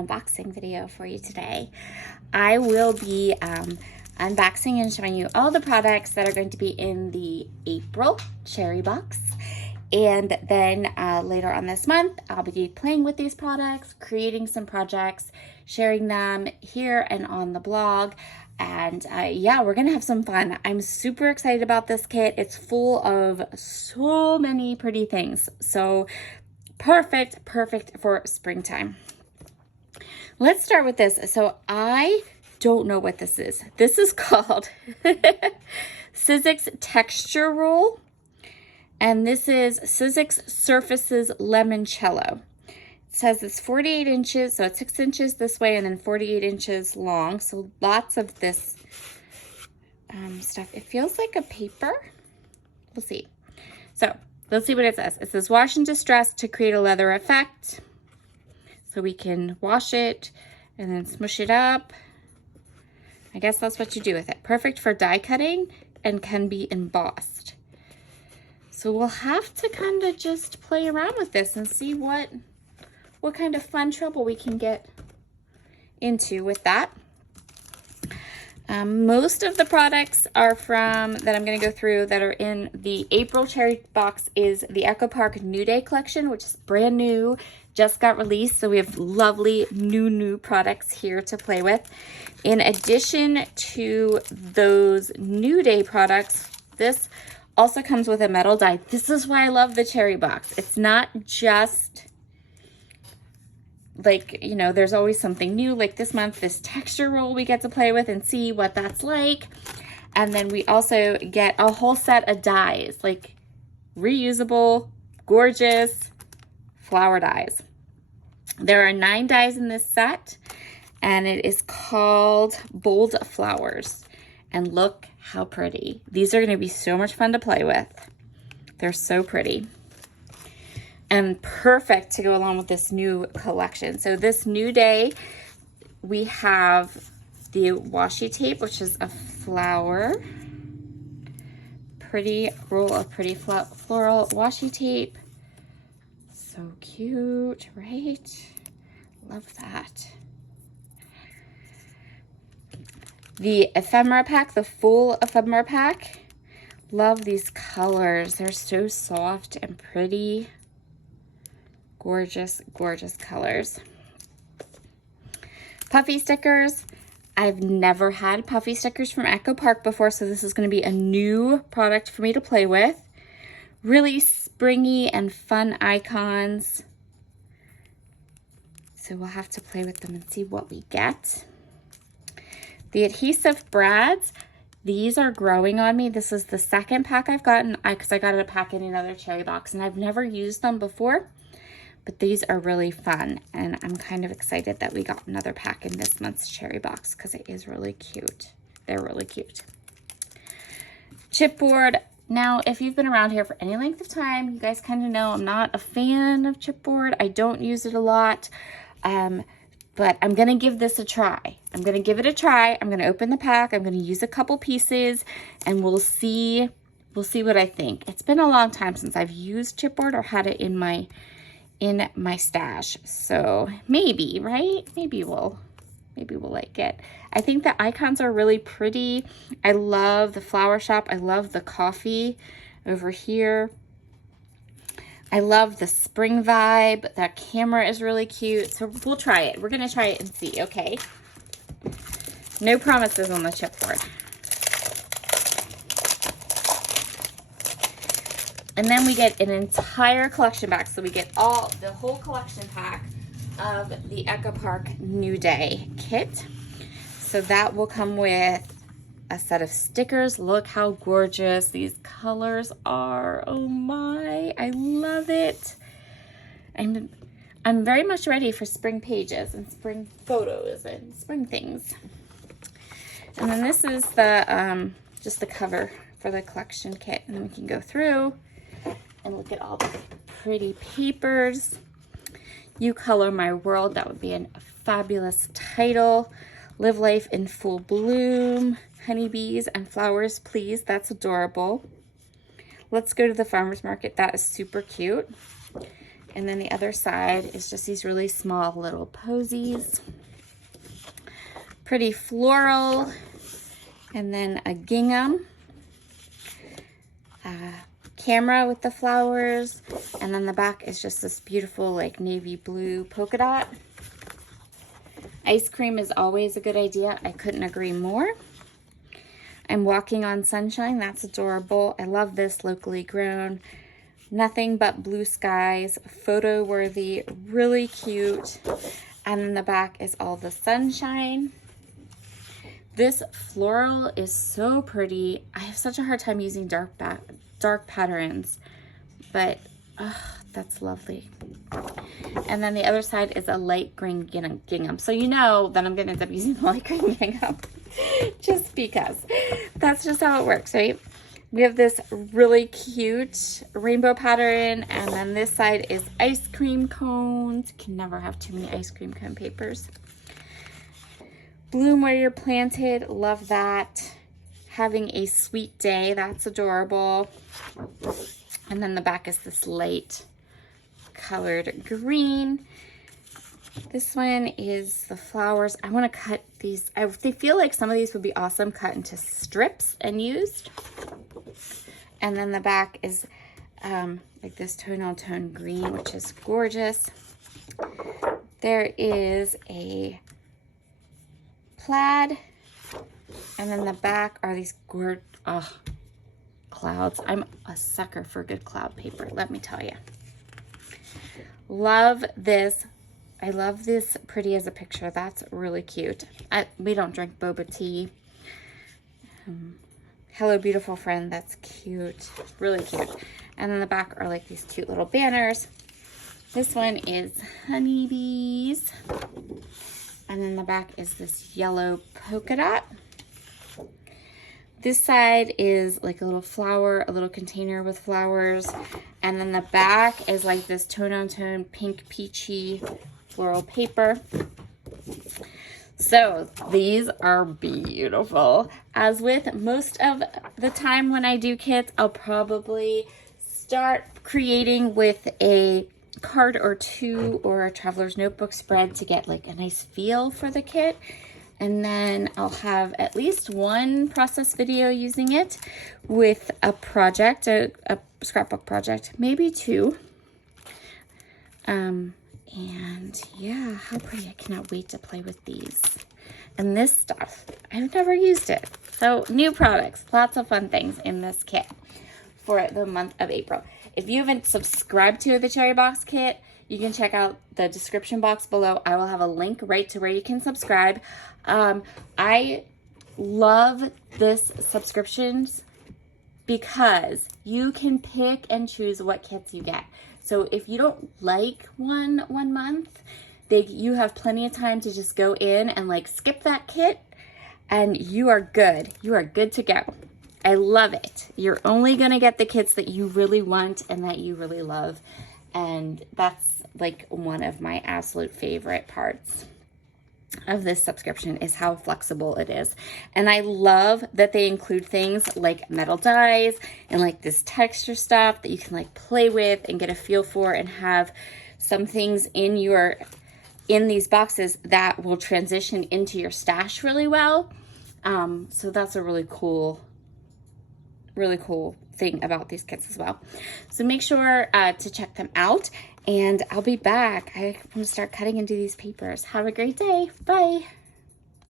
an unboxing video for you today. I will be unboxing and showing you all the products that are going to be in the April cherry box. And then later on this month, I'll be playing with these products, creating some projects, sharing them here and on the blog. And yeah, we're gonna have some fun. I'm super excited about this kit. It's full of so many pretty things. So perfect for springtime. Let's start with this. So I don't know what this is. This is called Sizzix Texture Roll. And this is Sizzix Surfaces Limoncello. It says it's 48 inches, so it's 6 inches this way and then 48 inches long. So lots of this stuff. It feels like a paper. We'll see. So let's see what it says. It says wash and distress to create a leather effect. So we can wash it and then smush it up. I guess that's what you do with it. Perfect for die cutting and can be embossed. So we'll have to kind of just play around with this and see what kind of fun trouble we can get into with that. Most of the products are that I'm going to go through that are in the April cherry box is the Echo Park New Day collection, which is brand new, just got released. So we have lovely new products here to play with. In addition to those New Day products, this also comes with a metal die. This is why I love the cherry box. It's not just like, you know, there's always something new. Like this month, this texture roll we get to play with and see what that's like. And then we also get a whole set of dies, like reusable, gorgeous flower dies. There are 9 dies in this set, and it is called Bold Flowers. And look how pretty. These are going to be so much fun to play with. They're so pretty. And perfect to go along with this new collection. So this New Day, we have the washi tape, which is a flower. Pretty roll of pretty floral washi tape. So cute, right? Love that. The Ephemera Pack, the full Ephemera Pack. Love these colors. They're so soft and pretty. Gorgeous colors. Puffy Stickers. I've never had Puffy Stickers from Echo Park before, so this is going to be a new product for me to play with. Really springy and fun icons. So we'll have to play with them and see what we get. The adhesive brads, these are growing on me. This is the second pack I've gotten because I got a pack in another cherry box and I've never used them before, but these are really fun and I'm kind of excited that we got another pack in this month's cherry box because it is really cute. They're really cute. Chipboard. Now, if you've been around here for any length of time, you guys kind of know I'm not a fan of chipboard. I don't use it a lot. But I'm going to give this a try. I'm going to give it a try. I'm going to open the pack. I'm going to use a couple pieces and we'll see what I think. It's been a long time since I've used chipboard or had it in my stash. So maybe, right? Maybe we'll like it. I think the icons are really pretty. I love the flower shop. I love the coffee over here. I love the spring vibe. That camera is really cute. So we'll try it. We're going to try it and see, okay? No promises on the chipboard. And then we get an entire collection pack. So we get the whole collection pack of the Echo Park New Day kit. So that will come with a set of stickers. Look how gorgeous these colors are. Oh my, I love it. I'm very much ready for spring pages and spring photos and spring things. And then this is the just the cover for the collection kit. And then we can go through and look at all the pretty papers. You Color My World, that would be a fabulous title. Live Life in Full Bloom. Honeybees and Flowers, Please. That's adorable. Let's Go to the Farmer's Market. That is super cute. And then the other side is just these really small little posies. Pretty floral. And then a gingham. Camera with the flowers. And then the back is just this beautiful like navy blue polka dot. Ice cream is always a good idea. I couldn't agree more. I'm walking on sunshine. That's adorable. I love this, locally grown. Nothing but blue skies, photo worthy, really cute. And then the back is all the sunshine. This floral is so pretty. I have such a hard time using dark patterns, but that's lovely. And then the other side is a light green gingham. So you know that I'm gonna end up using the light green gingham just because. That's just how it works, right? We have this really cute rainbow pattern, and then this side is ice cream cones. Can never have too many ice cream cone papers. Bloom where you're planted, love that. Having a sweet day, that's adorable. And then the back is this light colored green. This one is the flowers. I want to cut these. They feel like some of these would be awesome cut into strips and used. And then the back is like this tone green, which is gorgeous. There is a plaid. And then the back are these clouds. I'm a sucker for good cloud paper, let me tell you. Love this. I love this pretty as a picture. That's really cute. We don't drink boba tea. Hello, beautiful friend. That's cute. Really cute. And then the back are like these cute little banners. This one is honeybees. And then the back is this yellow polka dot. This side is like a little flower, a little container with flowers. And then the back is like this tone-on-tone pink peachy floral paper. So these are beautiful. As with most of the time when I do kits, I'll probably start creating with a card or two or a traveler's notebook spread to get like a nice feel for the kit. And then I'll have at least one process video using it with a project, a scrapbook project, maybe two. And yeah, how pretty. I cannot wait to play with these. And this stuff, I've never used it. So new products, lots of fun things in this kit for the month of April. If you haven't subscribed to the Cherry Box kit, you can check out the description box below. I will have a link right to where you can subscribe. I love this subscriptions because you can pick and choose what kits you get. So if you don't like one month, you have plenty of time to just go in and like skip that kit and you are good. You are good to go. I love it. You're only going to get the kits that you really want and that you really love. And that's like one of my absolute favorite parts of this subscription is how flexible it is. And I love that they include things like metal dies and like this texture stuff that you can like play with and get a feel for and have some things in these boxes that will transition into your stash really well. So that's a really cool thing about these kits as well. So make sure to check them out, and I'll be back. I'm going to start cutting into these papers. Have a great day. Bye.